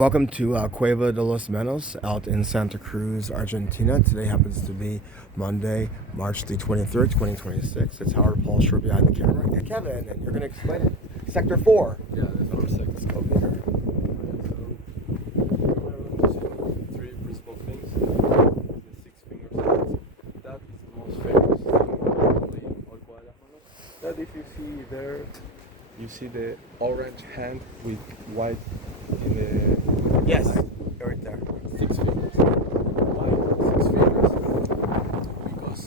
Welcome to Cueva De Las Manos out in Santa Cruz, Argentina. Today happens to be Monday, March the 23rd, 2026. It's Howard Paulshire behind the camera. And Kevin, and you're going to explain it. Sector 4. Yeah, that's our sector. Let's go there. So, we're going to see three principal things. The six fingers hands. That is the most famous thing probably in all Cueva De Las Manos. That if you see there, you see the orange hand with white in the Yes, side. right there. Six fingers. Why six fingers? Because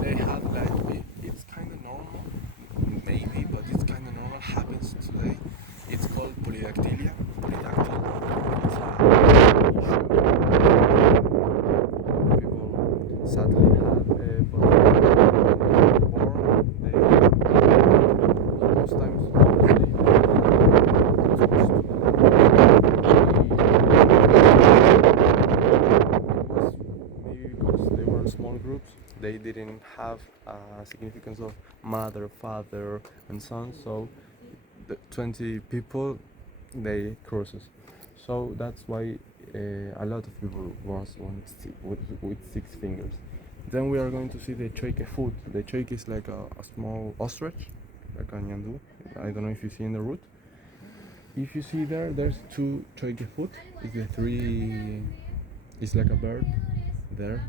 they have like, it's kind of normal, maybe, but it's kind of normal, happens today. It's called polydactylia. Polydactyl. It's a people sadly have, but when born, most times, small groups, they didn't have a significance of mother, father, and son. So the 20 people, they crosses. So that's why a lot of people want with six fingers. Then we are going to see the choike foot. The choike is like a small ostrich, like a ñandú. I don't know if you see in the root. If you see there, there's two choike foot. It's the three. It's like a bird there.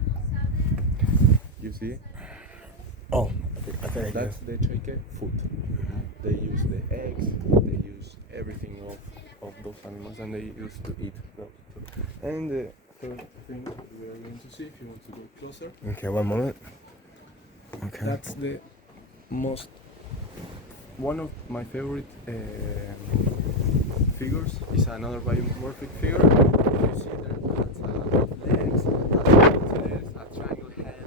You see? Oh, I think That's the choike foot. They use the eggs, they use everything of those animals, and they used to eat those too. And the third thing we are going to see, if you want to go closer, Okay, one moment. Okay. that's the one of my favorite figures is another biomorphic figure. You see there, that's a lot of legs, a triangle head.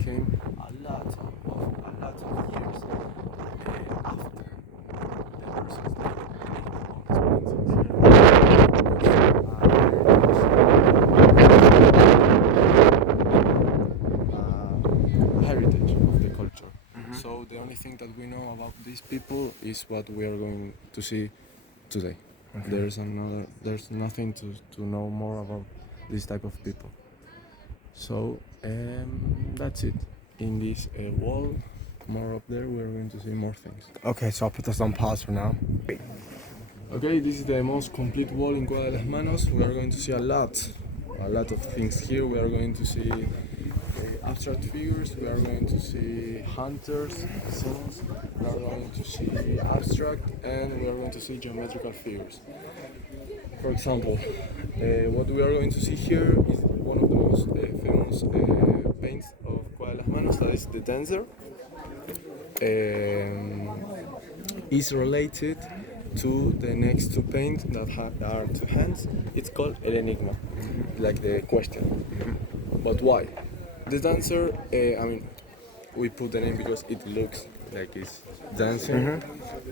Came a lot of years after the persons that made all these paintings heritage of the culture. So the only thing that we know about these people is what we are going to see today. Okay. There's nothing to know more about this type of people. So that's it. In this wall, more up there, we're going to see more things. Okay, so I'll put this on pause for now. Okay, this is the most complete wall in Cueva de las Manos. We are going to see a lot of things here. We are going to see abstract figures. We are going to see hunters, scenes. We are going to see abstract, and we are going to see geometrical figures. For example, what we are going to see here is one of the most famous paints of Cueva de las Manos, that is the dancer. Is related to the next two paints that are two hands. It's called El Enigma, like the question. But why? The dancer, we put the name because it looks like it's dancing.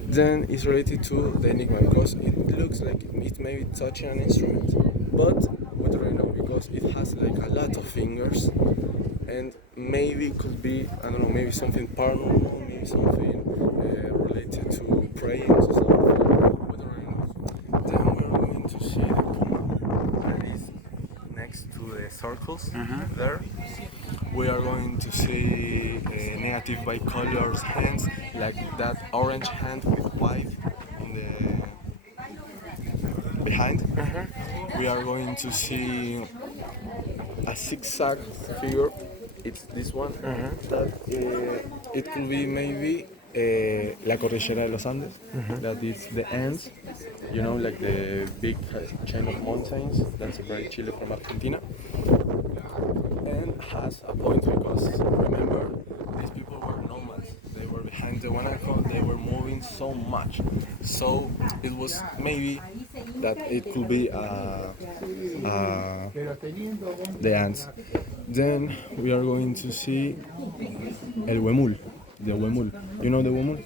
Then it's related to the enigma because it looks like it may be touching an instrument, but we don't really know because it has like a lot of fingers, and maybe it could be, I don't know, maybe something paranormal, maybe something related to praying to something. We don't really know. Then we're going to see the puma that is next to the circles there. We are going to see negative bicolors hands, like that orange hand with white in the behind. We are going to see a zigzag figure. It's this one. That it could be maybe La Cordillera de los Andes. That is the ends. You know, like the big chain of mountains that separate Chile from Argentina. And has a point because remember, these people were nomads. They were behind the guanaco. They were moving so much. So it was maybe that it could be the ants. Then we are going to see el huemul, the huemul. You know the huemul?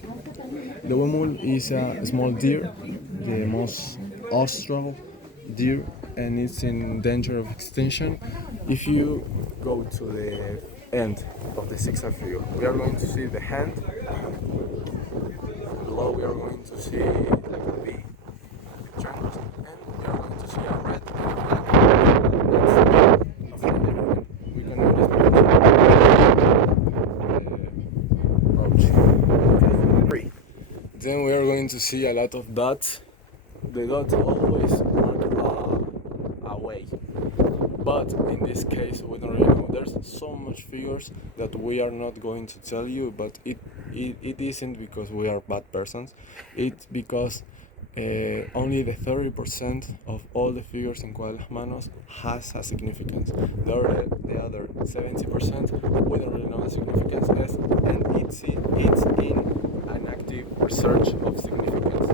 The huemul is a small deer, the most austral deer, and it's in danger of extinction. If you go to the end of the zigzag figure, we are going to see the hand. Below we are going to see like a V triangle, and we are going to see a red and black. That's everyone. We can notice approach. Then we are going to see a lot of dots. The dots always mark a way. But in this case, we don't really know. There's so much figures that we are not going to tell you, but it isn't because we are bad persons. It's because only the 30% of all the figures in Cueva De Las Manos has a significance. The other 70% we don't really know the significance is, and it's in an active research of significance.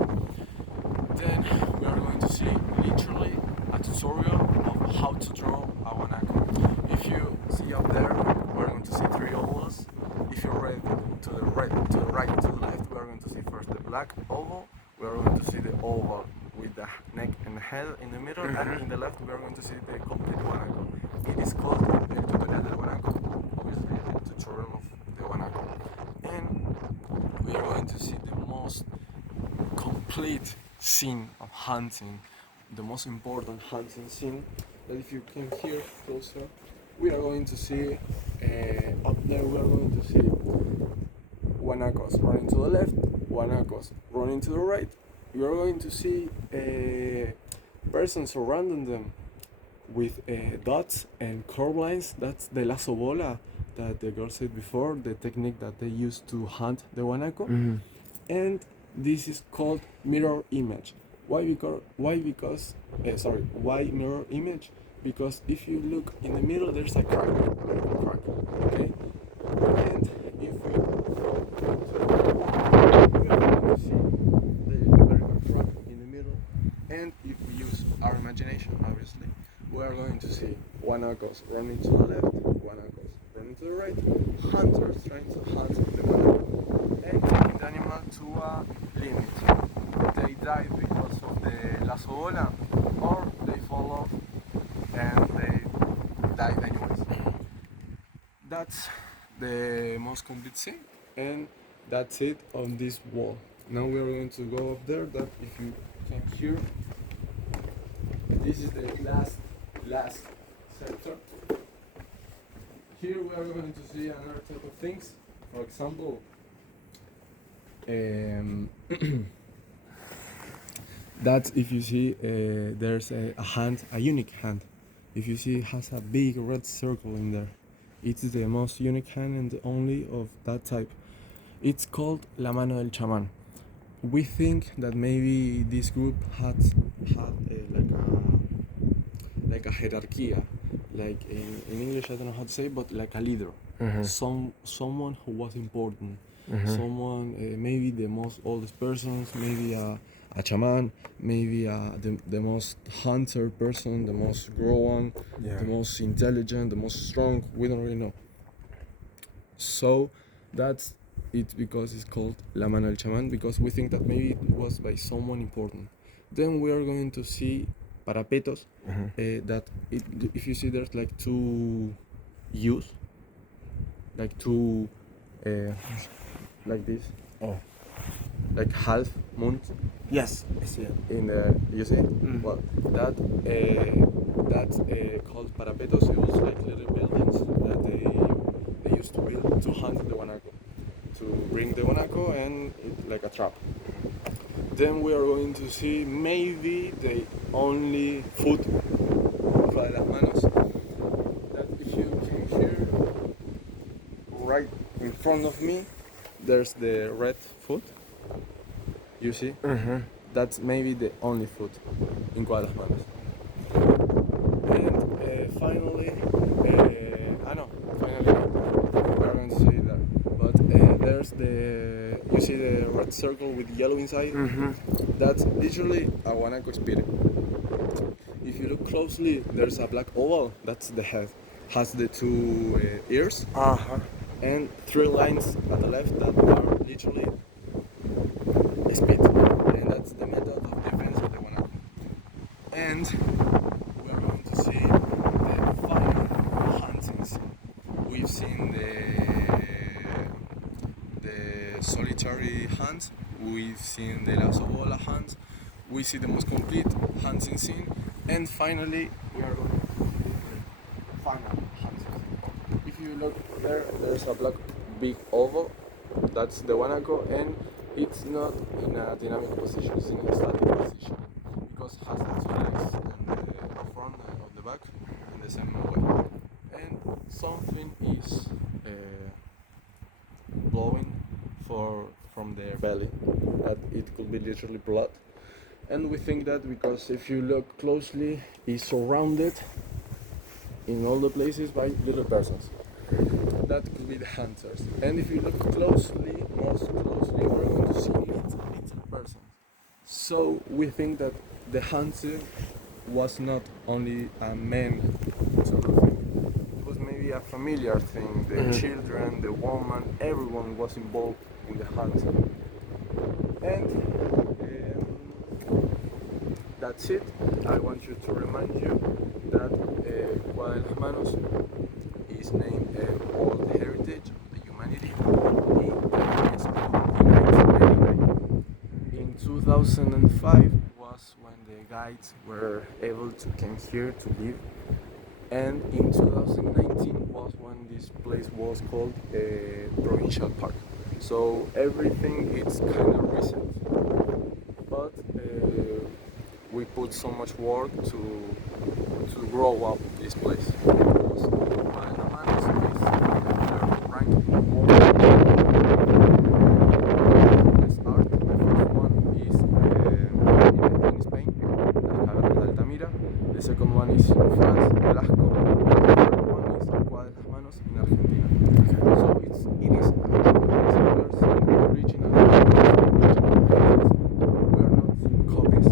Then we are going to see literally a tutorial of how to draw a guanaco. If you see up there, we're going to see 3 ovals. If you're read to the right, to the left, we are going to see first the black oval. We are going to see the oval with the neck and the head in the middle, and in the left we are going to see the complete guanaco. It is called the tutorial del guanaco, obviously the tutorial of the guanaco. And we are going to see the most complete scene of hunting, the most important hunting scene. That if you come here closer, we are going to see up there. We are going to see guanacos running to the left, guanacos running to the right. We are going to see persons surrounding them with dots and curve lines. That's the lazo bola that the girl said before, the technique that they use to hunt the guanaco. And this is called mirror image. Why mirror image? Because if you look in the middle, there's a crack, okay? And if we see the vertical crack in the middle, and if we use our imagination, obviously, we are going to see guanacos running to the left, guanacos running to the right, hunters trying to hunt the guanaco, and taking the animal to a limit. They die because of the lazo bola, or they fall off and they died anyways. That's the most complete scene, and that's it on this wall. Now we are going to go up there. That if you can hear, this is the last sector. Here we are going to see another type of things. For example, that if you see there's a hand, a unique hand. If you see, it has a big red circle in there. It's the most unique hand and the only of that type. It's called La Mano del Chamán. We think that maybe this group had like a hierarchy, like in English I don't know how to say, but like a leader, someone who was important, someone maybe the most oldest persons, maybe a chaman, maybe the most hunter person, the most grown, the most intelligent, the most strong. We don't really know. So that's it because it's called La Mano del Chamán, because we think that maybe it was by someone important. Then we are going to see parapetos, that if you see there's like 2 U's, like 2 like this. Oh. Like half moons. Yes, I see it. In the, you see? Well, that's called parapetos. It was like little buildings that they used to build to hunt the guanaco, to bring the guanaco and it, like a trap. Then we are going to see maybe the only food in Cueva De Las Manos. That if you can hear, right in front of me, there's the red food. You see? That's maybe the only food in Cueva De Las Manos. And finally, finally, we are going to see that. But there's you see the red circle with yellow inside? That's literally a guanaco spirit. If you look closely, there's a black oval, that's the head. has the two ears, Uh-huh. and three lines at the left that are literally speed, and that's the method of defense of the Guanaco. And we are going to see the final hunting scene. We've seen the solitary hunt, we've seen the lazo bola hunt, we see the most complete hunting scene, and finally we are going to see the final hunting scene. If you look there, there's a black big oval, that's the guanaco, and it's not in a dynamic position, it's in a static position because it has the two legs on the front and on the back in the same way. And something is blowing from their belly, that it could be literally blood. And we think that because if you look closely, it's surrounded in all the places by little persons. That could be the hunters. And if you look closely, most closely, we're going to see little persons. So we think that the hunter was not only a man sort of thing. It was maybe a familiar thing. The children, the woman, everyone was involved in the hunt. And that's it. I want you to remind you that Cueva De Las Manos is named World Heritage of the Humanity in UNESCO. In 2005 was when the guides were able to come here to live, and in 2019 was when this place was called a provincial park. So everything is kind of recent, but we put so much work to grow up this place. Because Cueva De Las Manos is ranked world best art. The first one is in Spain, Las Cavernas de Altamira. The second one is in France, Velasco. And the third one is Cueva De Las Manos in Argentina. Okay. So it is we are seeing original paintings. We are not seeing copies.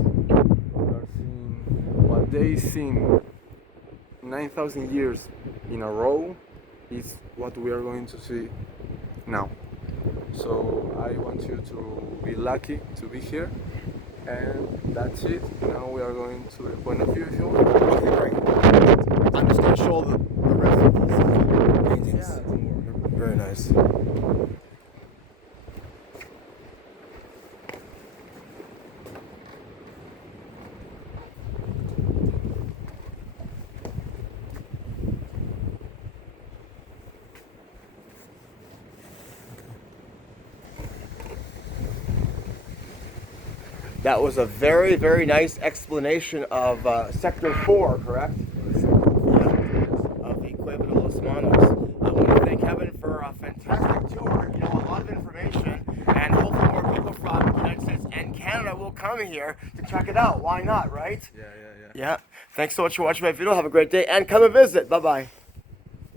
We are seeing what they seen 9,000 years in a row is what we are going to see now. So I want you to be lucky to be here, and that's it. Now we are going to the point of view if you want. Okay, great. I'm just going to show the rest of these paintings. Yeah. Very nice. That was a very, very nice explanation of Sector 4, correct? Yeah, of the Cueva De Las Manos. I want to thank Kevin for a fantastic tour, a lot of information, and hopefully more people from the United States and Canada will come here to check it out. Why not, right? Yeah. Yeah. Thanks so much for watching my video. Have a great day, and come and visit. Bye-bye.